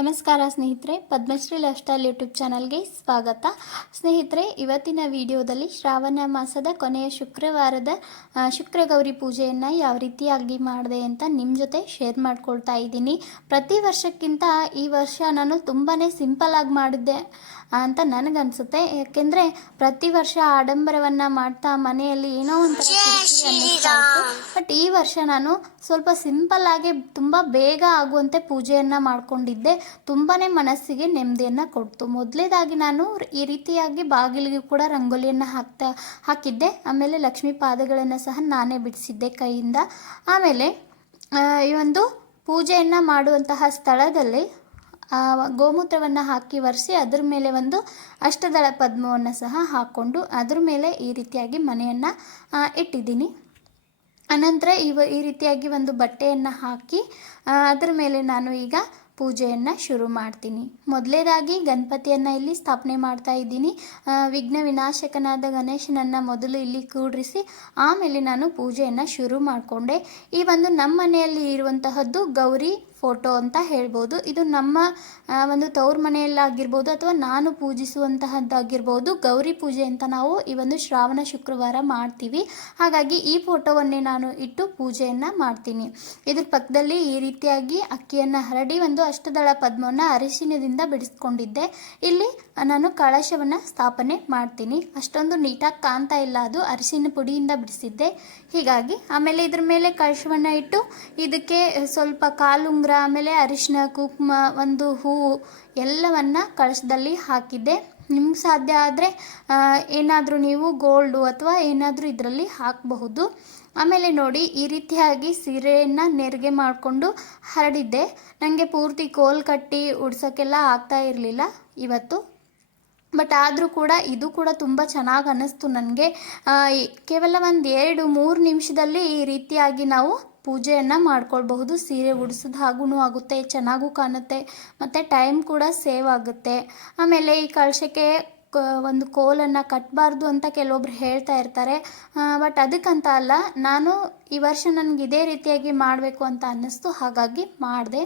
ನಮಸ್ಕಾರ ಸ್ನೇಹಿತರೆ, Padmashri life style YouTube ಚಾನಲ್ಗೆ ಸ್ವಾಗತ. ಸ್ನೇಹಿತರೆ, ಇವತ್ತಿನ ವಿಡಿಯೋದಲ್ಲಿ ಶ್ರಾವಣ ಮಾಸದ ಕೊನೆಯ ಶುಕ್ರವಾರದ ಶುಕ್ರಗೌರಿ ಶುಕ್ರ ಗೌರಿ ಪೂಜೆಯನ್ನು ಯಾವ ರೀತಿಯಾಗಿ ಮಾಡಿದೆ ಅಂತ ನಿಮ್ಮ ಜೊತೆ ಶೇರ್ ಮಾಡ್ಕೊಳ್ತಾ ಇದ್ದೀನಿ. ಪ್ರತಿ ವರ್ಷಕ್ಕಿಂತ ಈ ವರ್ಷ ನಾನು ತುಂಬಾ ಸಿಂಪಲಾಗಿ ಮಾಡಿದ್ದೆ ಅಂತ ನನಗನ್ಸುತ್ತೆ. ಯಾಕೆಂದರೆ ಪ್ರತಿ ವರ್ಷ ಆಡಂಬರವನ್ನು ಮಾಡ್ತಾ ಮನೆಯಲ್ಲಿ ಏನೋ ಒಂಥರ ಬಟ್ ಈ ವರ್ಷ ನಾನು ಸ್ವಲ್ಪ ಸಿಂಪಲ್ ಆಗಿ ತುಂಬ ಬೇಗ ಆಗುವಂತೆ ಪೂಜೆಯನ್ನು ಮಾಡ್ಕೊಂಡಿದ್ದೆ. ತುಂಬಾ ಮನಸ್ಸಿಗೆ ನೆಮ್ಮದಿಯನ್ನು ಕೊಡ್ತು. ಮೊದಲೇದಾಗಿ ನಾನು ಈ ರೀತಿಯಾಗಿ ಬಾಗಿಲಿಗೆ ಕೂಡ ರಂಗೋಲಿಯನ್ನು ಹಾಕ್ತಾ ಹಾಕಿದ್ದೆ. ಆಮೇಲೆ ಲಕ್ಷ್ಮೀ ಪಾದಗಳನ್ನು ಸಹ ನಾನೇ ಬಿಡಿಸಿದ್ದೆ ಕೈಯಿಂದ. ಆಮೇಲೆ ಈ ಒಂದು ಪೂಜೆಯನ್ನು ಮಾಡುವಂತಹ ಸ್ಥಳದಲ್ಲಿ ಗೋಮೂತ್ರವನ್ನು ಹಾಕಿ ಒರೆಸಿ ಅದ್ರ ಮೇಲೆ ಒಂದು ಅಷ್ಟದಳ ಪದ್ಮವನ್ನು ಸಹ ಹಾಕ್ಕೊಂಡು ಅದ್ರ ಮೇಲೆ ಈ ರೀತಿಯಾಗಿ ಮನೆಯನ್ನು ಇಟ್ಟಿದ್ದೀನಿ. ಅನಂತರ ಇವ ಈ ರೀತಿಯಾಗಿ ಒಂದು ಬಟ್ಟೆಯನ್ನು ಹಾಕಿ ಅದರ ಮೇಲೆ ನಾನು ಈಗ ಪೂಜೆಯನ್ನು ಶುರು ಮಾಡ್ತೀನಿ. ಮೊದಲೇದಾಗಿ ಗಣಪತಿಯನ್ನು ಇಲ್ಲಿ ಸ್ಥಾಪನೆ ಮಾಡ್ತಾ ಇದ್ದೀನಿ. ವಿಘ್ನ ವಿನಾಶಕನಾದ ಗಣೇಶನನ್ನು ಮೊದಲು ಇಲ್ಲಿ ಕೂಡಿಸಿ, ಆಮೇಲೆ ನಾನು ಪೂಜೆಯನ್ನು ಶುರು ಮಾಡಿಕೊಂಡೆ. ಈ ಒಂದು ನಮ್ಮ ಮನೆಯಲ್ಲಿ ಇರುವಂತಹದ್ದು ಗೌರಿ ಫೋಟೋ ಅಂತ ಹೇಳ್ಬೋದು. ಇದು ನಮ್ಮ ಒಂದು ತವ್ರ ಮನೆಯಲ್ಲಾಗಿರ್ಬೋದು ಅಥವಾ ನಾನು ಪೂಜಿಸುವಂತಹದ್ದಾಗಿರ್ಬೋದು. ಗೌರಿ ಪೂಜೆ ಅಂತ ನಾವು ಈ ಒಂದು ಶ್ರಾವಣ ಶುಕ್ರವಾರ ಮಾಡ್ತೀವಿ. ಹಾಗಾಗಿ ಈ ಫೋಟೋವನ್ನೇ ನಾನು ಇಟ್ಟು ಪೂಜೆಯನ್ನು ಮಾಡ್ತೀನಿ. ಇದ್ರ ಪಕ್ಕದಲ್ಲಿ ಈ ರೀತಿಯಾಗಿ ಅಕ್ಕಿಯನ್ನು ಹರಡಿ ಒಂದು ಅಷ್ಟದಳ ಪದ್ಮವನ್ನು ಅರಿಶಿನದಿಂದ ಬಿಡಿಸ್ಕೊಂಡಿದ್ದೆ. ಇಲ್ಲಿ ನಾನು ಕಳಶವನ್ನು ಸ್ಥಾಪನೆ ಮಾಡ್ತೀನಿ. ಅಷ್ಟೊಂದು ನೀಟಾಗಿ ಕಾಣ್ತಾ ಇಲ್ಲ. ಅದು ಅರಿಶಿನ ಪುಡಿಯಿಂದ ಬಿಡಿಸಿದ್ದೆ. ಹೀಗಾಗಿ ಆಮೇಲೆ ಇದ್ರ ಮೇಲೆ ಕಳಶವನ್ನು ಇಟ್ಟು, ಇದಕ್ಕೆ ಸ್ವಲ್ಪ ಕಾಲುಂಗ್ರ ಆಮೇಲೆ ಅರಿಶಿನ ಕುಂಕುಮ, ಒಂದು ಹೂವು ಎಲ್ಲವನ್ನ ಕಳಶದಲ್ಲಿ ಹಾಕಿದ್ದೆ. ನಿಮ್ಗೆ ಸಾಧ್ಯ ಆದರೆ ಏನಾದರೂ ನೀವು ಗೋಲ್ಡು ಅಥವಾ ಏನಾದರೂ ಇದರಲ್ಲಿ ಹಾಕಬಹುದು. ಆಮೇಲೆ ನೋಡಿ, ಈ ರೀತಿಯಾಗಿ ಸೀರೆಯನ್ನು ನೆರಿಗೆ ಮಾಡಿಕೊಂಡು ಹರಡಿದ್ದೆ. ನನಗೆ ಪೂರ್ತಿ ಕೋಲ್ ಕಟ್ಟಿ ಉಡ್ಸೋಕ್ಕೆಲ್ಲ ಆಗ್ತಾ ಇರಲಿಲ್ಲ ಇವತ್ತು. ಬಟ್ ಆದರೂ ಕೂಡ ಇದು ಕೂಡ ತುಂಬ ಚೆನ್ನಾಗಿ ಅನ್ನಿಸ್ತು ನನಗೆ ಕೇವಲ ಒಂದು ಎರಡು ಮೂರು ನಿಮಿಷದಲ್ಲಿ ಈ ರೀತಿಯಾಗಿ ನಾವು ಪೂಜೆಯನ್ನು ಮಾಡ್ಕೊಳ್ಬಹುದು. ಸೀರೆ ಉಡಿಸಿದ ಹಾಗೂ ಆಗುತ್ತೆ, ಚೆನ್ನಾಗೂ ಕಾಣುತ್ತೆ, ಮತ್ತು ಟೈಮ್ ಕೂಡ ಸೇವ್ ಆಗುತ್ತೆ. ಆಮೇಲೆ ಈ ಕಳಶಕ್ಕೆ ಒಂದು ಕೋಲನ್ನು ಕಟ್ಟಬಾರ್ದು ಅಂತ ಕೆಲವೊಬ್ರು ಹೇಳ್ತಾ ಇರ್ತಾರೆ. ಬಟ್ ಅದಕ್ಕಂತ ಅಲ್ಲ, ನಾನು ಈ ವರ್ಷ ನನಗೆ ಇದೇ ರೀತಿಯಾಗಿ ಮಾಡಬೇಕು ಅಂತ ಅನ್ನಿಸ್ತು, ಹಾಗಾಗಿ ಮಾಡಿದೆ.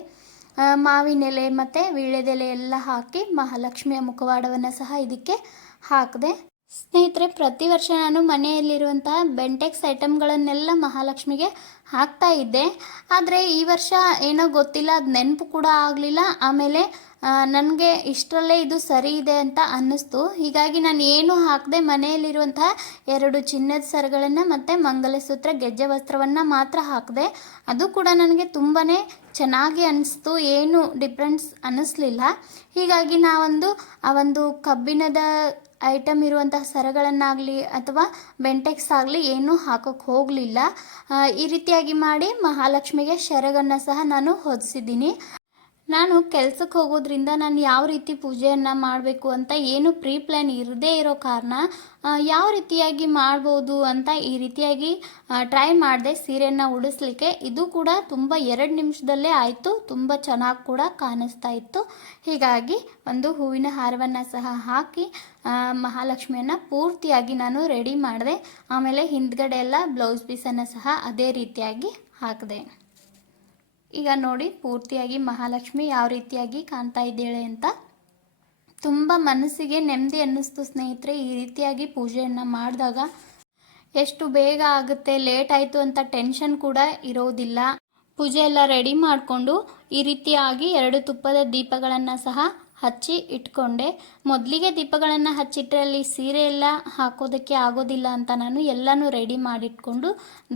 ಮಾವಿನ ಎಲೆ ಮತ್ತು ವೀಳ್ಯದೆಲೆ ಎಲ್ಲ ಹಾಕಿ ಮಹಾಲಕ್ಷ್ಮಿಯ ಮುಖವಾಡವನ್ನು ಸಹ ಇದಕ್ಕೆ ಹಾಕಿದೆ. ಸ್ನೇಹಿತರೆ, ಪ್ರತಿ ವರ್ಷ ನಾನು ಮನೆಯಲ್ಲಿರುವಂತಹ ಬೆಂಟೆಕ್ಸ್ ಐಟಮ್ಗಳನ್ನೆಲ್ಲ ಮಹಾಲಕ್ಷ್ಮಿಗೆ ಹಾಕ್ತಾ ಇದ್ದೆ. ಆದರೆ ಈ ವರ್ಷ ಏನೋ ಗೊತ್ತಿಲ್ಲ, ಅದು ನೆನಪು ಕೂಡ ಆಗಲಿಲ್ಲ. ಆಮೇಲೆ ನನಗೆ ಇಷ್ಟರಲ್ಲೇ ಇದು ಸರಿ ಇದೆ ಅಂತ ಅನ್ನಿಸ್ತು. ಹೀಗಾಗಿ ನಾನು ಏನು ಹಾಕದೆ ಮನೆಯಲ್ಲಿರುವಂತಹ ಎರಡು ಚಿನ್ನದ ಸರಗಳನ್ನು ಮತ್ತು ಮಂಗಲಸೂತ್ರ ಗೆಜ್ಜೆ ವಸ್ತ್ರವನ್ನು ಮಾತ್ರ ಹಾಕಿದೆ. ಅದು ಕೂಡ ನನಗೆ ತುಂಬಾ ಚೆನ್ನಾಗಿ ಅನ್ನಿಸ್ತು. ಏನು ಡಿಫ್ರೆನ್ಸ್ ಅನ್ನಿಸ್ಲಿಲ್ಲ. ಹೀಗಾಗಿ ನಾವೊಂದು, ಆ ಒಂದು ಕಬ್ಬಿಣದ ಐಟಮ್ ಇರುವಂತಹ ಸರಗಳನ್ನಾಗಲಿ ಅಥವಾ ಬೆಂಟೆಕ್ಸ್ ಆಗಲಿ ಏನೂ ಹಾಕೋಕ್ಕೆ ಹೋಗಲಿಲ್ಲ. ಈ ರೀತಿಯಾಗಿ ಮಾಡಿ ಮಹಾಲಕ್ಷ್ಮಿಗೆ ಸರಗನ್ನು ಸಹ ನಾನು ಹೊದಿಸಿದ್ದೀನಿ. ನಾನು ಕೆಲಸಕ್ಕೆ ಹೋಗೋದ್ರಿಂದ ನಾನು ಯಾವ ರೀತಿ ಪೂಜೆಯನ್ನು ಮಾಡಬೇಕು ಅಂತ ಏನು ಪ್ರೀ ಪ್ಲ್ಯಾನ್ ಇರದೇ ಇರೋ ಕಾರಣ ಯಾವ ರೀತಿಯಾಗಿ ಮಾಡ್ಬೋದು ಅಂತ ಈ ರೀತಿಯಾಗಿ ಟ್ರೈ ಮಾಡಿದೆ ಸೀರೆಯನ್ನು ಉಡಿಸ್ಲಿಕ್ಕೆ. ಇದು ಕೂಡ ತುಂಬ ಎರಡು ನಿಮಿಷದಲ್ಲೇ ಆಯಿತು, ತುಂಬ ಚೆನ್ನಾಗಿ ಕೂಡ ಕಾಣಿಸ್ತಾ ಇತ್ತು. ಹೀಗಾಗಿ ಒಂದು ಹೂವಿನ ಹಾರವನ್ನು ಸಹ ಹಾಕಿ ಮಹಾಲಕ್ಷ್ಮಿಯನ್ನು ಪೂರ್ತಿಯಾಗಿ ನಾನು ರೆಡಿ ಮಾಡಿದೆ. ಆಮೇಲೆ ಹಿಂದ್ಗಡೆ ಎಲ್ಲ ಬ್ಲೌಸ್ ಪೀಸನ್ನು ಸಹ ಅದೇ ರೀತಿಯಾಗಿ ಹಾಕಿದೆ. ಈಗ ನೋಡಿ ಪೂರ್ತಿಯಾಗಿ ಮಹಾಲಕ್ಷ್ಮಿ ಯಾವ ರೀತಿಯಾಗಿ ಕಾಣ್ತಾ ಇದ್ದೇಳೆ ಅಂತ. ತುಂಬ ಮನಸ್ಸಿಗೆ ನೆಮ್ಮದಿ ಅನ್ನಿಸ್ತು ಸ್ನೇಹಿತರೆ, ಈ ರೀತಿಯಾಗಿ ಪೂಜೆಯನ್ನು ಮಾಡಿದಾಗ ಎಷ್ಟು ಬೇಗ ಆಗುತ್ತೆ, ಲೇಟ್ ಆಯಿತು ಅಂತ ಟೆನ್ಷನ್ ಕೂಡ ಇರೋದಿಲ್ಲ. ಪೂಜೆ ಎಲ್ಲ ರೆಡಿ ಮಾಡಿಕೊಂಡು ಈ ರೀತಿಯಾಗಿ ಎರಡು ತುಪ್ಪದ ದೀಪಗಳನ್ನು ಸಹ ಹಚ್ಚಿ ಇಟ್ಕೊಂಡೆ. ಮೊದಲಿಗೆ ದೀಪಗಳನ್ನು ಹಚ್ಚಿಟ್ರೆ ಅಲ್ಲಿ ಸೀರೆ ಎಲ್ಲ ಹಾಕೋದಕ್ಕೆ ಆಗೋದಿಲ್ಲ ಅಂತ ನಾನು ಎಲ್ಲನೂ ರೆಡಿ ಮಾಡಿಟ್ಕೊಂಡು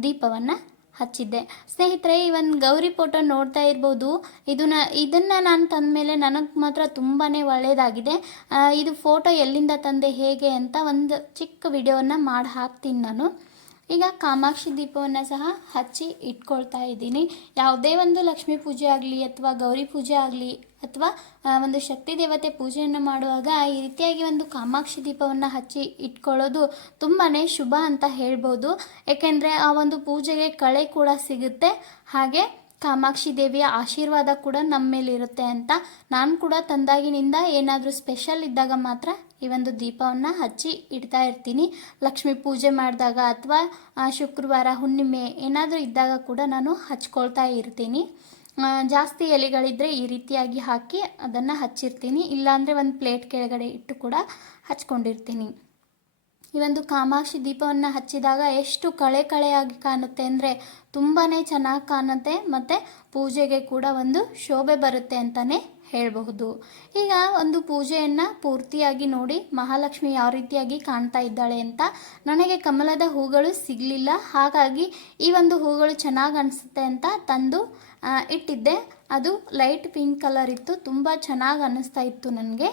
ದೀಪವನ್ನು ಹಚ್ಚಿದ್ದೆ. ಸ್ನೇಹಿತರೆ ಈ ಒಂದು ಗೌರಿ ಫೋಟೋ ನೋಡ್ತಾ ಇರ್ಬೋದು. ಇದನ್ನ, ಇದನ್ನು ನಾನು ತಂದ ಮೇಲೆ ನನಗೆ ಮಾತ್ರ ತುಂಬಾ ಒಳ್ಳೆಯದಾಗಿದೆ ಇದು ಫೋಟೋ ಎಲ್ಲಿಂದ ತಂದೆ, ಹೇಗೆ ಅಂತ ಒಂದು ಚಿಕ್ಕ ವಿಡಿಯೋವನ್ನು ಮಾಡಿ ಹಾಕ್ತೀನಿ ನಾನು. ಈಗ ಕಾಮಾಕ್ಷಿ ದೀಪವನ್ನು ಸಹ ಹಚ್ಚಿ ಇಟ್ಕೊಳ್ತಾ ಇದ್ದೀನಿ. ಯಾವುದೇ ಒಂದು ಲಕ್ಷ್ಮೀ ಪೂಜೆ ಆಗಲಿ ಅಥವಾ ಗೌರಿ ಪೂಜೆ ಆಗಲಿ ಅಥವಾ ಒಂದು ಶಕ್ತಿ ದೇವತೆ ಪೂಜೆಯನ್ನು ಮಾಡುವಾಗ ಈ ರೀತಿಯಾಗಿ ಒಂದು ಕಾಮಾಕ್ಷಿ ದೀಪವನ್ನು ಹಚ್ಚಿ ಇಟ್ಕೊಳ್ಳೋದು ತುಂಬಾ ಶುಭ ಅಂತ ಹೇಳ್ಬೋದು. ಏಕೆಂದರೆ ಆ ಒಂದು ಪೂಜೆಗೆ ಕಳೆ ಕೂಡ ಸಿಗುತ್ತೆ. ಹಾಗೆ ಕಾಮಾಕ್ಷಿ ದೇವಿಯ ಆಶೀರ್ವಾದ ಕೂಡ ನಮ್ಮ ಮೇಲೆ ಇರುತ್ತೆ ಅಂತ ನಾನು ಕೂಡ ತಂದಾಗಿನಿಂದ ಏನಾದರೂ ಸ್ಪೆಷಲ್ ಇದ್ದಾಗ ಮಾತ್ರ ಈ ಒಂದು ದೀಪವನ್ನು ಹಚ್ಚಿ ಇಡ್ತಾ ಇರ್ತೀನಿ. ಲಕ್ಷ್ಮಿ ಪೂಜೆ ಮಾಡಿದಾಗ ಅಥವಾ ಶುಕ್ರವಾರ, ಹುಣ್ಣಿಮೆ ಏನಾದರೂ ಇದ್ದಾಗ ಕೂಡ ನಾನು ಹಚ್ಕೊಳ್ತಾ ಇರ್ತೀನಿ. ಜಾಸ್ತಿ ಎಲೆಗಳಿದ್ದರೆ ಈ ರೀತಿಯಾಗಿ ಹಾಕಿ ಅದನ್ನು ಹಚ್ಚಿರ್ತೀನಿ. ಇಲ್ಲಾಂದರೆ ಒಂದು ಪ್ಲೇಟ್ ಕೆಳಗಡೆ ಇಟ್ಟು ಕೂಡ ಹಚ್ಕೊಂಡಿರ್ತೀನಿ. ಈ ಒಂದು ಕಾಮಾಕ್ಷಿ ದೀಪವನ್ನು ಹಚ್ಚಿದಾಗ ಎಷ್ಟು ಕಳೆ ಕಳೆಯಾಗಿ ಕಾಣುತ್ತೆ ಅಂದರೆ ತುಂಬಾ ಚೆನ್ನಾಗಿ ಕಾಣುತ್ತೆ. ಮತ್ತು ಪೂಜೆಗೆ ಕೂಡ ಒಂದು ಶೋಭೆ ಬರುತ್ತೆ ಅಂತಲೇ ಹೇಳಬಹುದು. ಈಗ ಒಂದು ಪೂಜೆಯನ್ನು ಪೂರ್ತಿಯಾಗಿ ನೋಡಿ ಮಹಾಲಕ್ಷ್ಮಿ ಯಾವ ರೀತಿಯಾಗಿ ಕಾಣ್ತಾ ಇದ್ದಾಳೆ ಅಂತ. ನನಗೆ ಕಮಲದ ಹೂಗಳು ಸಿಗಲಿಲ್ಲ, ಹಾಗಾಗಿ ಈ ಒಂದು ಹೂಗಳು ಚೆನ್ನಾಗಿ ಅನಿಸುತ್ತೆ ಅಂತ ತಂದು ಇಟ್ಟಿದ್ದೆ. ಅದು ಲೈಟ್ ಪಿಂಕ್ ಕಲರ್ ಇತ್ತು, ತುಂಬ ಚೆನ್ನಾಗಿ ಅನ್ನಿಸ್ತಾ ಇತ್ತು ನನಗೆ.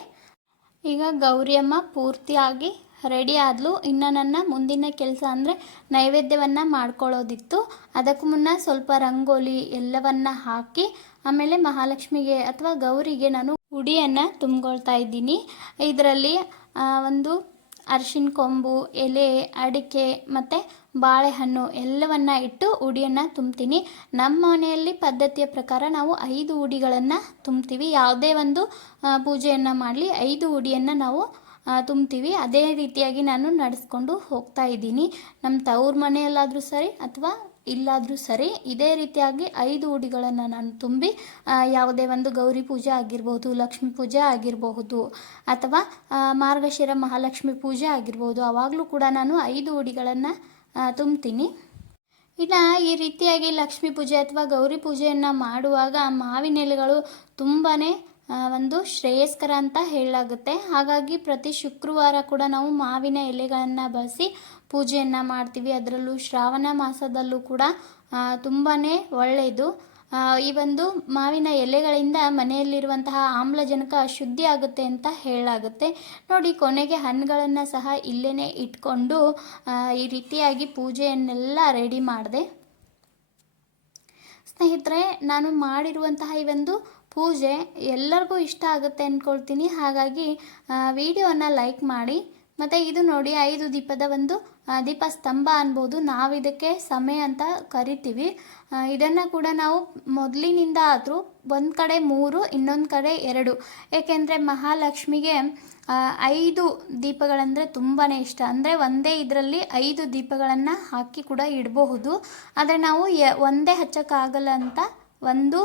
ಈಗ ಗೌರಿಯಮ್ಮ ಪೂರ್ತಿಯಾಗಿ ರೆಡಿ ಆದಲು. ಇನ್ನು ನನ್ನ ಮುಂದಿನ ಕೆಲಸ ಅಂದರೆ ನೈವೇದ್ಯವನ್ನು ಮಾಡ್ಕೊಳ್ಳೋದಿತ್ತು ಅದಕ್ಕೂ ಮುನ್ನ ಸ್ವಲ್ಪ ರಂಗೋಲಿ ಎಲ್ಲವನ್ನ ಹಾಕಿ ಆಮೇಲೆ ಮಹಾಲಕ್ಷ್ಮಿಗೆ ಅಥವಾ ಗೌರಿಗೆ ನಾನು ಉಡಿಯನ್ನು ತುಂಬಿಕೊಳ್ತಾ ಇದ್ದೀನಿ. ಇದರಲ್ಲಿ ಒಂದು ಅರಿಶಿನ ಕೊಂಬು, ಎಲೆ, ಅಡಿಕೆ ಮತ್ತು ಬಾಳೆಹಣ್ಣು ಎಲ್ಲವನ್ನ ಇಟ್ಟು ಉಡಿಯನ್ನು ತುಂಬ್ತೀನಿ. ನಮ್ಮ ಮನೆಯಲ್ಲಿ ಪದ್ಧತಿಯ ಪ್ರಕಾರ ನಾವು ಐದು ಉಡಿಗಳನ್ನು ತುಂಬ್ತೀವಿ. ಯಾವುದೇ ಒಂದು ಪೂಜೆಯನ್ನು ಮಾಡಲಿ ಐದು ಉಡಿಯನ್ನು ನಾವು ತುಂಬ್ತೀವಿ. ಅದೇ ರೀತಿಯಾಗಿ ನಾನು ನಡೆಸ್ಕೊಂಡು ಹೋಗ್ತಾ ಇದ್ದೀನಿ. ನಮ್ಮ ತವ್ರ ಮನೆಯಲ್ಲಾದರೂ ಸರಿ ಅಥವಾ ಇಲ್ಲಾದರೂ ಸರಿ ಇದೇ ರೀತಿಯಾಗಿ ಐದು ಉಡಿಗಳನ್ನು ನಾನು ತುಂಬಿ ಯಾವುದೇ ಒಂದು ಗೌರಿ ಪೂಜೆ ಆಗಿರ್ಬೋದು, ಲಕ್ಷ್ಮಿ ಪೂಜೆ ಆಗಿರಬಹುದು, ಅಥವಾ ಮಾರ್ಗಶಿರ ಮಹಾಲಕ್ಷ್ಮಿ ಪೂಜೆ ಆಗಿರ್ಬೋದು ಆವಾಗಲೂ ಕೂಡ ನಾನು ಐದು ಉಡಿಗಳನ್ನು ತುಂಬ್ತೀನಿ. ಇನ್ನು ಈ ರೀತಿಯಾಗಿ ಲಕ್ಷ್ಮೀ ಪೂಜೆ ಅಥವಾ ಗೌರಿ ಪೂಜೆಯನ್ನು ಮಾಡುವಾಗ ಮಾವಿನ ಎಲೆಗಳು ತುಂಬಾ ಒಂದು ಶ್ರೇಯಸ್ಕರ ಅಂತ ಹೇಳಲಾಗುತ್ತೆ. ಹಾಗಾಗಿ ಪ್ರತಿ ಶುಕ್ರವಾರ ಕೂಡ ನಾವು ಮಾವಿನ ಎಲೆಗಳನ್ನು ಬಳಸಿ ಪೂಜೆಯನ್ನು ಮಾಡ್ತೀವಿ. ಅದರಲ್ಲೂ ಶ್ರಾವಣ ಮಾಸದಲ್ಲೂ ಕೂಡ ತುಂಬಾ ಒಳ್ಳೆಯದು. ಈ ಒಂದು ಮಾವಿನ ಎಲೆಗಳಿಂದ ಮನೆಯಲ್ಲಿರುವಂತಹ ಆಮ್ಲಜನಕ ಶುದ್ಧಿ ಆಗುತ್ತೆ ಅಂತ ಹೇಳಲಾಗುತ್ತೆ. ನೋಡಿ, ಕೊನೆಗೆ ಹಣ್ಣುಗಳನ್ನು ಸಹ ಇಲ್ಲೇ ಇಟ್ಕೊಂಡು ಈ ರೀತಿಯಾಗಿ ಪೂಜೆಯನ್ನೆಲ್ಲ ರೆಡಿ ಮಾಡಿದೆ. ಸ್ನೇಹಿತರೆ, ನಾನು ಮಾಡಿರುವಂತಹ ಈ ಒಂದು ಪೂಜೆ ಎಲ್ಲರಿಗೂ ಇಷ್ಟ ಆಗುತ್ತೆ ಅಂದ್ಕೊಳ್ತೀನಿ ಹಾಗಾಗಿ ವಿಡಿಯೋನ ಲೈಕ್ ಮಾಡಿ. ಮತ್ತು ಇದು ನೋಡಿ, ಐದು ದೀಪದ ಒಂದು ದೀಪ ಸ್ತಂಭ ಅನ್ಬೋದು. ನಾವು ಇದಕ್ಕೆ ಸಮಯ ಅಂತ ಕರಿತೀವಿ. ಇದನ್ನು ಕೂಡ ನಾವು ಮೊದಲಿನಿಂದ ಆದರೂ ಒಂದು ಕಡೆ ಮೂರು, ಇನ್ನೊಂದು ಕಡೆ ಎರಡು. ಏಕೆಂದರೆ ಮಹಾಲಕ್ಷ್ಮಿಗೆ ಐದು ದೀಪಗಳಂದರೆ ತುಂಬಾ ಇಷ್ಟ. ಅಂದರೆ ಒಂದೇ ಇದರಲ್ಲಿ ಐದು ದೀಪಗಳನ್ನು ಹಾಕಿ ಕೂಡ ಇಡಬಹುದು. ಆದರೆ ನಾವು ಒಂದೇ ಹಚ್ಚೋಕ್ಕಾಗಲ್ಲ ಅಂತ ಒಂದು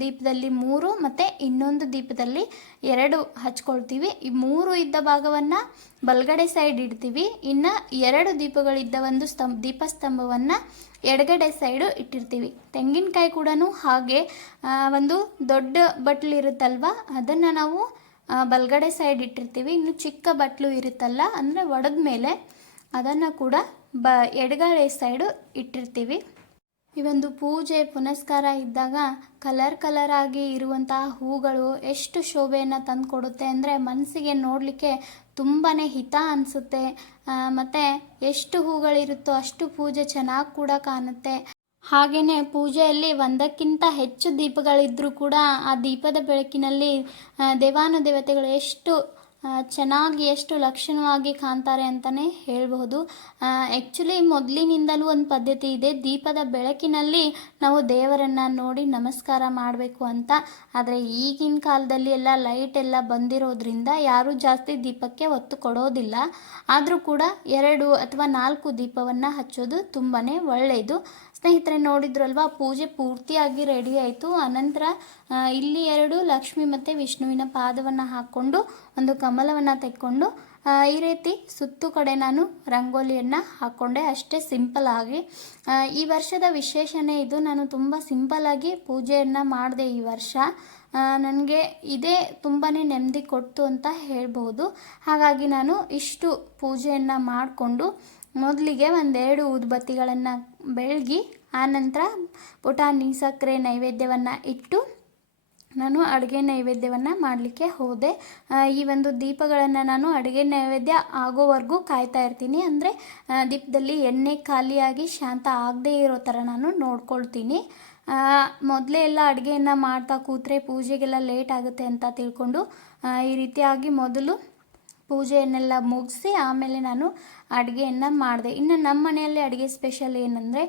ದೀಪದಲ್ಲಿ ಮೂರು ಮತ್ತು ಇನ್ನೊಂದು ದೀಪದಲ್ಲಿ ಎರಡು ಹಚ್ಕೊಳ್ತೀವಿ. ಈ ಮೂರು ಇದ್ದ ಭಾಗವನ್ನು ಬಲಗಡೆ ಸೈಡ್ ಇಡ್ತೀವಿ. ಇನ್ನು ಎರಡು ದೀಪಗಳಿದ್ದ ಒಂದು ಸ್ತಂಭ ದೀಪಸ್ತಂಭವನ್ನು ಎಡಗಡೆ ಸೈಡು ಇಟ್ಟಿರ್ತೀವಿ. ತೆಂಗಿನಕಾಯಿ ಕೂಡ ಹಾಗೆ ಒಂದು ದೊಡ್ಡ ಬಟ್ಲು ಇರುತ್ತಲ್ವ, ಅದನ್ನು ನಾವು ಬಲಗಡೆ ಸೈಡ್ ಇಟ್ಟಿರ್ತೀವಿ. ಇನ್ನು ಚಿಕ್ಕ ಬಟ್ಲು ಇರುತ್ತಲ್ಲ, ಅಂದರೆ ಒಡೆದ ಮೇಲೆ ಅದನ್ನು ಕೂಡ ಬ, ಎಡಗಡೆ ಸೈಡು ಇಟ್ಟಿರ್ತೀವಿ. ಈ ಒಂದು ಪೂಜೆ ಪುನಸ್ಕಾರ ಇದ್ದಾಗ ಕಲರ್ ಕಲರ್ ಆಗಿ ಇರುವಂತಹ ಹೂಗಳು ಎಷ್ಟು ಶೋಭೆಯನ್ನು ತಂದುಕೊಡುತ್ತೆ ಅಂದರೆ ಮನಸ್ಸಿಗೆ ನೋಡಲಿಕ್ಕೆ ತುಂಬಾ ಹಿತ ಅನಿಸುತ್ತೆ. ಮತ್ತು ಎಷ್ಟು ಹೂಗಳಿರುತ್ತೋ ಅಷ್ಟು ಪೂಜೆ ಚೆನ್ನಾಗಿ ಕೂಡ ಕಾಣುತ್ತೆ. ಹಾಗೆಯೇ ಪೂಜೆಯಲ್ಲಿ ಒಂದಕ್ಕಿಂತ ಹೆಚ್ಚು ದೀಪಗಳಿದ್ದರೂ ಕೂಡ ಆ ದೀಪದ ಬೆಳಕಿನಲ್ಲಿ ದೇವಾನುದೇವತೆಗಳು ಎಷ್ಟು ಚೆನ್ನಾಗಿ ಎಷ್ಟು ಲಕ್ಷಣವಾಗಿ ಕಾಣ್ತಾರೆ ಅಂತಲೇ ಹೇಳಬಹುದು. ಆ್ಯಕ್ಚುಲಿ ಮೊದಲಿನಿಂದಲೂ ಒಂದು ಪದ್ಧತಿ ಇದೆ. ದೀಪದ ಬೆಳಕಿನಲ್ಲಿ ನಾವು ದೇವರನ್ನು ನೋಡಿ ನಮಸ್ಕಾರ ಮಾಡಬೇಕು ಅಂತ. ಆದರೆ ಈಗಿನ ಕಾಲದಲ್ಲಿ ಎಲ್ಲ ಲೈಟ್ ಎಲ್ಲ ಬಂದಿರೋದ್ರಿಂದ ಯಾರೂ ಜಾಸ್ತಿ ದೀಪಕ್ಕೆ ಒತ್ತು ಕೊಡೋದಿಲ್ಲ. ಆದರೂ ಕೂಡ ಎರಡು ಅಥವಾ ನಾಲ್ಕು ದೀಪವನ್ನು ಹಚ್ಚೋದು ತುಂಬಾ ಒಳ್ಳೆಯದು ಸ್ನೇಹಿತರೆ ನೋಡಿದ್ರಲ್ವಾ, ಪೂಜೆ ಪೂರ್ತಿಯಾಗಿ ರೆಡಿ ಆಯಿತು. ಅನಂತರ ಇಲ್ಲಿ ಎರಡು ಲಕ್ಷ್ಮಿ ಮತ್ತು ವಿಷ್ಣುವಿನ ಪಾದವನ್ನು ಹಾಕ್ಕೊಂಡು ಒಂದು ಕಮಲವನ್ನು ತೆಕ್ಕೊಂಡು ಈ ರೀತಿ ಸುತ್ತು ಕಡೆ ನಾನು ರಂಗೋಲಿಯನ್ನು ಹಾಕ್ಕೊಂಡೆ ಅಷ್ಟೇ ಸಿಂಪಲ್ ಆಗಿ. ಈ ವರ್ಷದ ವಿಶೇಷನೇ ಇದು. ನಾನು ತುಂಬ ಸಿಂಪಲ್ಲಾಗಿ ಪೂಜೆಯನ್ನು ಮಾಡಿದೆ ಈ ವರ್ಷ. ನನಗೆ ಇದೇ ತುಂಬಾ ನೆಮ್ಮದಿ ಕೊಡ್ತು ಅಂತ ಹೇಳ್ಬೋದು. ಹಾಗಾಗಿ ನಾನು ಇಷ್ಟು ಪೂಜೆಯನ್ನು ಮಾಡಿಕೊಂಡು, ಮೊದಲಿಗೆ ಒಂದೆರಡು ಊದುಬತ್ತಿಗಳನ್ನು ಬೆಳಗಿ ಆನಂತರ ಪುಟಾಣಿ ಸಕ್ಕರೆ ನೈವೇದ್ಯವನ್ನು ಇಟ್ಟು ನಾನು ಅಡುಗೆ ನೈವೇದ್ಯವನ್ನು ಮಾಡಲಿಕ್ಕೆ ಹೋದೆ. ಈ ಒಂದು ದೀಪಗಳನ್ನು ನಾನು ಅಡುಗೆ ನೈವೇದ್ಯ ಆಗೋವರೆಗೂ ಕಾಯ್ತಾ ಇರ್ತೀನಿ. ಅಂದರೆ ದೀಪದಲ್ಲಿ ಎಣ್ಣೆ ಖಾಲಿಯಾಗಿ ಶಾಂತ ಆಗದೇ ಇರೋ ಥರ ನಾನು ನೋಡ್ಕೊಳ್ತೀನಿ. ಮೊದಲೇ ಎಲ್ಲ ಅಡುಗೆಯನ್ನು ಮಾಡ್ತಾ ಕೂತ್ರೆ ಪೂಜೆಗೆಲ್ಲ ಲೇಟ್ ಆಗುತ್ತೆ ಅಂತ ತಿಳ್ಕೊಂಡು ಈ ರೀತಿಯಾಗಿ ಮೊದಲು ಪೂಜೆಯನ್ನೆಲ್ಲ ಮುಗಿಸಿ ಆಮೇಲೆ ನಾನು ಅಡುಗೆಯನ್ನು ಮಾಡಿದೆ. ಇನ್ನು ನಮ್ಮ ಮನೆಯಲ್ಲಿ ಅಡುಗೆ ಸ್ಪೆಷಲ್ ಏನಂದರೆ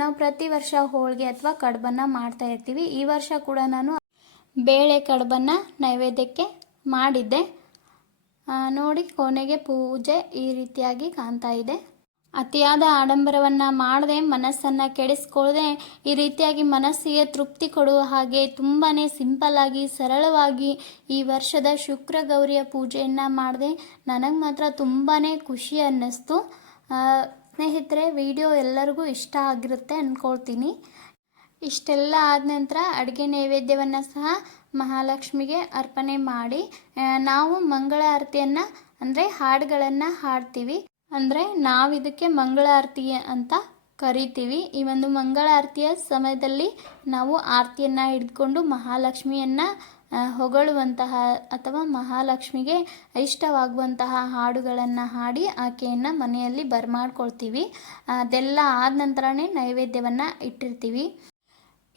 ನಾವು ಪ್ರತಿ ವರ್ಷ ಹೋಳಿಗೆ ಅಥವಾ ಕಡುಬನ್ನು ಮಾಡ್ತಾ ಇರ್ತೀವಿ. ಈ ವರ್ಷ ಕೂಡ ನಾನು ಬೇಳೆ ಕಡುಬನ್ನು ನೈವೇದ್ಯಕ್ಕೆ ಮಾಡಿದ್ದೆ. ನೋಡಿ ಕೊನೆಗೆ ಪೂಜೆ ಈ ರೀತಿಯಾಗಿ ಕಾಣ್ತಾ ಇದೆ. ಅತಿಯಾದ ಆಡಂಬರವನ್ನು ಮಾಡದೆ, ಮನಸ್ಸನ್ನು ಕೆಡಿಸ್ಕೊಳ್ಳದೆ ಈ ರೀತಿಯಾಗಿ ಮನಸ್ಸಿಗೆ ತೃಪ್ತಿ ಕೊಡುವ ಹಾಗೆ ತುಂಬಾ ಸಿಂಪಲ್ಲಾಗಿ ಸರಳವಾಗಿ ಈ ವರ್ಷದ ಶುಕ್ರ ಗೌರಿಯ ಪೂಜೆಯನ್ನು ಮಾಡಿದೆ. ನನಗೆ ಮಾತ್ರ ತುಂಬಾ ಖುಷಿ ಅನ್ನಿಸ್ತು. ಸ್ನೇಹಿತರೆ, ವಿಡಿಯೋ ಎಲ್ಲರಿಗೂ ಇಷ್ಟ ಆಗಿರುತ್ತೆ ಅಂದ್ಕೊಳ್ತೀನಿ ಇಷ್ಟೆಲ್ಲ ಆದ ನಂತರ ಅಡುಗೆ ನೈವೇದ್ಯವನ್ನು ಸಹ ಮಹಾಲಕ್ಷ್ಮಿಗೆ ಅರ್ಪಣೆ ಮಾಡಿ ನಾವು ಮಂಗಳ ಆರತಿಯನ್ನು ಅಂದರೆ ಹಾಡುಗಳನ್ನು ಹಾಡ್ತೀವಿ. ಅಂದರೆ ನಾವು ಇದಕ್ಕೆ ಮಂಗಳಾರತಿ ಅಂತ ಕರಿತೀವಿ. ಈ ಒಂದು ಮಂಗಳಾರತಿಯ ಸಮಯದಲ್ಲಿ ನಾವು ಆರತಿಯನ್ನು ಹಿಡಿದುಕೊಂಡು ಮಹಾಲಕ್ಷ್ಮಿಯನ್ನು ಹೊಗಳುವಂತಹ ಅಥವಾ ಮಹಾಲಕ್ಷ್ಮಿಗೆ ಇಷ್ಟವಾಗುವಂತಹ ಹಾಡುಗಳನ್ನು ಹಾಡಿ ಆಕೆಯನ್ನು ಮನೆಯಲ್ಲಿ ಬರಮಾಡ್ಕೊಳ್ತೀವಿ. ಅದೆಲ್ಲ ಆದ ನಂತರನೇ ನೈವೇದ್ಯವನ್ನು ಇಟ್ಟಿರ್ತೀವಿ.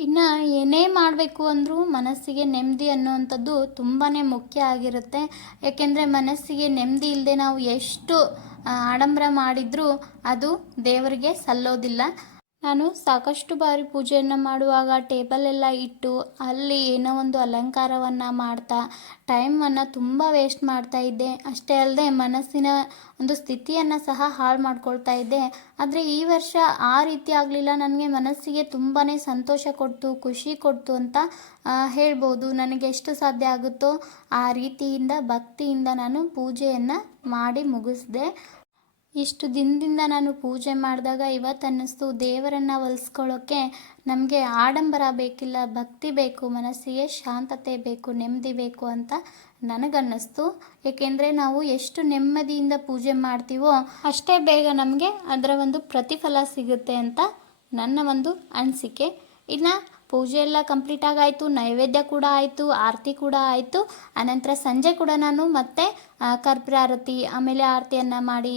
ಇನ್ನು ಏನೇ ಮಾಡಬೇಕು ಅಂದರೂ ಮನಸ್ಸಿಗೆ ನೆಮ್ಮದಿ ಅನ್ನುವಂಥದ್ದು ತುಂಬಾ ಮುಖ್ಯ ಆಗಿರುತ್ತೆ. ಯಾಕೆಂದರೆ ಮನಸ್ಸಿಗೆ ನೆಮ್ಮದಿ ಇಲ್ಲದೆ ನಾವು ಎಷ್ಟು ಆಡಂಬರ ಮಾಡಿದರೂ ಅದು ದೇವರಿಗೆ ಸಲ್ಲೋದಿಲ್ಲ. ನಾನು ಸಾಕಷ್ಟು ಬಾರಿ ಪೂಜೆಯನ್ನು ಮಾಡುವಾಗ ಟೇಬಲೆಲ್ಲ ಇಟ್ಟು ಅಲ್ಲಿ ಏನೋ ಒಂದು ಅಲಂಕಾರವನ್ನು ಮಾಡ್ತಾ ಟೈಮನ್ನು ತುಂಬ ವೇಸ್ಟ್ ಮಾಡ್ತಾ ಇದ್ದೆ. ಅಷ್ಟೇ ಅಲ್ಲದೆ ಮನಸ್ಸಿನ ಒಂದು ಸ್ಥಿತಿಯನ್ನು ಸಹ ಹಾಳು ಮಾಡ್ಕೊಳ್ತಾ ಇದ್ದೆ. ಆದರೆ ಈ ವರ್ಷ ಆ ರೀತಿ ಆಗಲಿಲ್ಲ. ನನಗೆ ಮನಸ್ಸಿಗೆ ತುಂಬಾ ಸಂತೋಷ ಕೊಡ್ತು, ಖುಷಿ ಕೊಡ್ತು ಅಂತ ಹೇಳ್ಬೋದು. ನನಗೆ ಎಷ್ಟು ಸಾಧ್ಯ ಆಗುತ್ತೋ ಆ ರೀತಿಯಿಂದ, ಭಕ್ತಿಯಿಂದ ನಾನು ಪೂಜೆಯನ್ನು ಮಾಡಿ ಮುಗಿಸ್ದೆ. ಇಷ್ಟು ದಿನದಿಂದ ನಾನು ಪೂಜೆ ಮಾಡಿದಾಗ ಇವತ್ತು ಅನ್ನಿಸ್ತು ದೇವರನ್ನು ಒಲಿಸ್ಕೊಳ್ಳೋಕ್ಕೆ ನಮಗೆ ಆಡಂಬರ ಬೇಕಿಲ್ಲ, ಭಕ್ತಿ ಬೇಕು, ಮನಸ್ಸಿಗೆ ಶಾಂತತೆ ಬೇಕು, ನೆಮ್ಮದಿ ಬೇಕು ಅಂತ ನನಗನ್ನಿಸ್ತು. ಏಕೆಂದರೆ ನಾವು ಎಷ್ಟು ನೆಮ್ಮದಿಯಿಂದ ಪೂಜೆ ಮಾಡ್ತೀವೋ ಅಷ್ಟೇ ಬೇಗ ನಮಗೆ ಅದರ ಒಂದು ಪ್ರತಿಫಲ ಸಿಗುತ್ತೆ ಅಂತ ನನ್ನ ಒಂದು ಅನಿಸಿಕೆ. ಇನ್ನು ಪೂಜೆ ಎಲ್ಲ ಕಂಪ್ಲೀಟ್ ಆಗಾಯಿತು, ನೈವೇದ್ಯ ಕೂಡ ಆಯಿತು, ಆರತಿ ಕೂಡ ಆಯಿತು. ಆನಂತರ ಸಂಜೆ ಕೂಡ ನಾನು ಮತ್ತೆ ಕರ್ಪೂರ ಆರತಿ ಆಮೇಲೆ ಆರತಿಯನ್ನು ಮಾಡಿ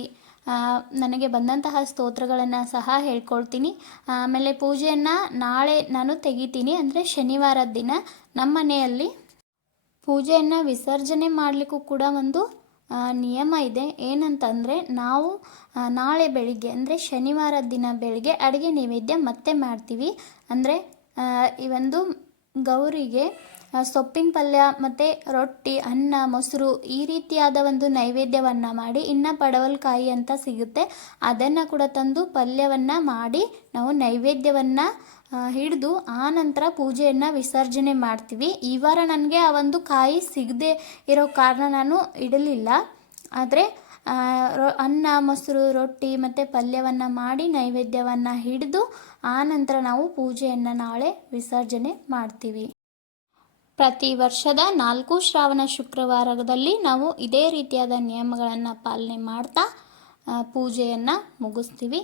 ನನಗೆ ಬಂದಂತಹ ಸ್ತೋತ್ರಗಳನ್ನು ಸಹ ಹೇಳ್ಕೊಳ್ತೀನಿ ಆಮೇಲೆ ಪೂಜೆಯನ್ನು ನಾಳೆ ನಾನು ತೆಗಿತೀನಿ. ಅಂದರೆ ಶನಿವಾರದ ದಿನ ನಮ್ಮ ಮನೆಯಲ್ಲಿ ಪೂಜೆಯನ್ನು ವಿಸರ್ಜನೆ ಮಾಡಲಿಕ್ಕೂ ಕೂಡ ಒಂದು ನಿಯಮ ಇದೆ. ಏನಂತಂದರೆ ನಾವು ನಾಳೆ ಬೆಳಿಗ್ಗೆ, ಅಂದರೆ ಶನಿವಾರದ ದಿನ ಬೆಳಿಗ್ಗೆ ಅಡುಗೆ ನೈವೇದ್ಯ ಮತ್ತೆ ಮಾಡ್ತೀವಿ. ಅಂದರೆ ಈ ಒಂದು ಗೌರಿಗೆ ಸೊಪ್ಪಿನ ಪಲ್ಯ ಮತ್ತು ರೊಟ್ಟಿ, ಅನ್ನ, ಮೊಸರು ಈ ರೀತಿಯಾದ ಒಂದು ನೈವೇದ್ಯವನ್ನು ಮಾಡಿ, ಇನ್ನು ಪಡವಲ್ಕಾಯಿ ಅಂತ ಸಿಗುತ್ತೆ. ಅದನ್ನು ಕೂಡ ತಂದು ಪಲ್ಯವನ್ನು ಮಾಡಿ ನಾವು ನೈವೇದ್ಯವನ್ನು ಹಿಡಿದು ಆ ನಂತರ ಪೂಜೆಯನ್ನು ವಿಸರ್ಜನೆ ಮಾಡ್ತೀವಿ. ಈ ವಾರ ನನಗೆ ಆ ಒಂದು ಕಾಯಿ ಸಿಗದೆ ಇರೋ ಕಾರಣ ನಾನು ಇಡಲಿಲ್ಲ. ಆದರೆ ಅನ್ನ, ಮೊಸರು, ರೊಟ್ಟಿ ಮತ್ತು ಪಲ್ಯವನ್ನು ಮಾಡಿ ನೈವೇದ್ಯವನ್ನು ಹಿಡಿದು ಆ ನಂತರ ನಾವು ಪೂಜೆಯನ್ನು ನಾಳೆ ವಿಸರ್ಜನೆ ಮಾಡ್ತೀವಿ. ಪ್ರತಿ ವರ್ಷದ ನಾಲ್ಕು ಶ್ರಾವಣ ಶುಕ್ರವಾರದಲ್ಲಿ ನಾವು ಇದೇ ರೀತಿಯಾದ ನಿಯಮಗಳನ್ನು ಪಾಲನೆ ಮಾಡ್ತಾ ಪೂಜೆಯನ್ನು ಮುಗಿಸ್ತೀವಿ.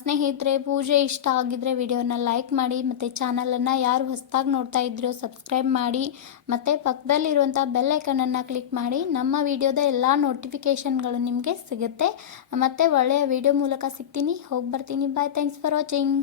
ಸ್ನೇಹಿತರೆ, ಪೂಜೆ ಇಷ್ಟ ಆಗಿದ್ದರೆ ವಿಡಿಯೋನ ಲೈಕ್ ಮಾಡಿ, ಮತ್ತು ಚಾನಲನ್ನು ಯಾರು ಹೊಸದಾಗಿ ನೋಡ್ತಾ ಇದ್ರೋ ಸಬ್ಸ್ಕ್ರೈಬ್ ಮಾಡಿ, ಮತ್ತು ಪಕ್ಕದಲ್ಲಿರುವಂಥ ಬೆಲ್ ಐಕನನ್ನು ಕ್ಲಿಕ್ ಮಾಡಿ, ನಮ್ಮ ವಿಡಿಯೋದ ಎಲ್ಲ ನೋಟಿಫಿಕೇಷನ್ಗಳು ನಿಮಗೆ ಸಿಗುತ್ತೆ. ಮತ್ತು ಒಳ್ಳೆಯ ವಿಡಿಯೋ ಮೂಲಕ ಸಿಗ್ತೀನಿ. ಹೋಗಿ ಬರ್ತೀನಿ. Bye thanks for watching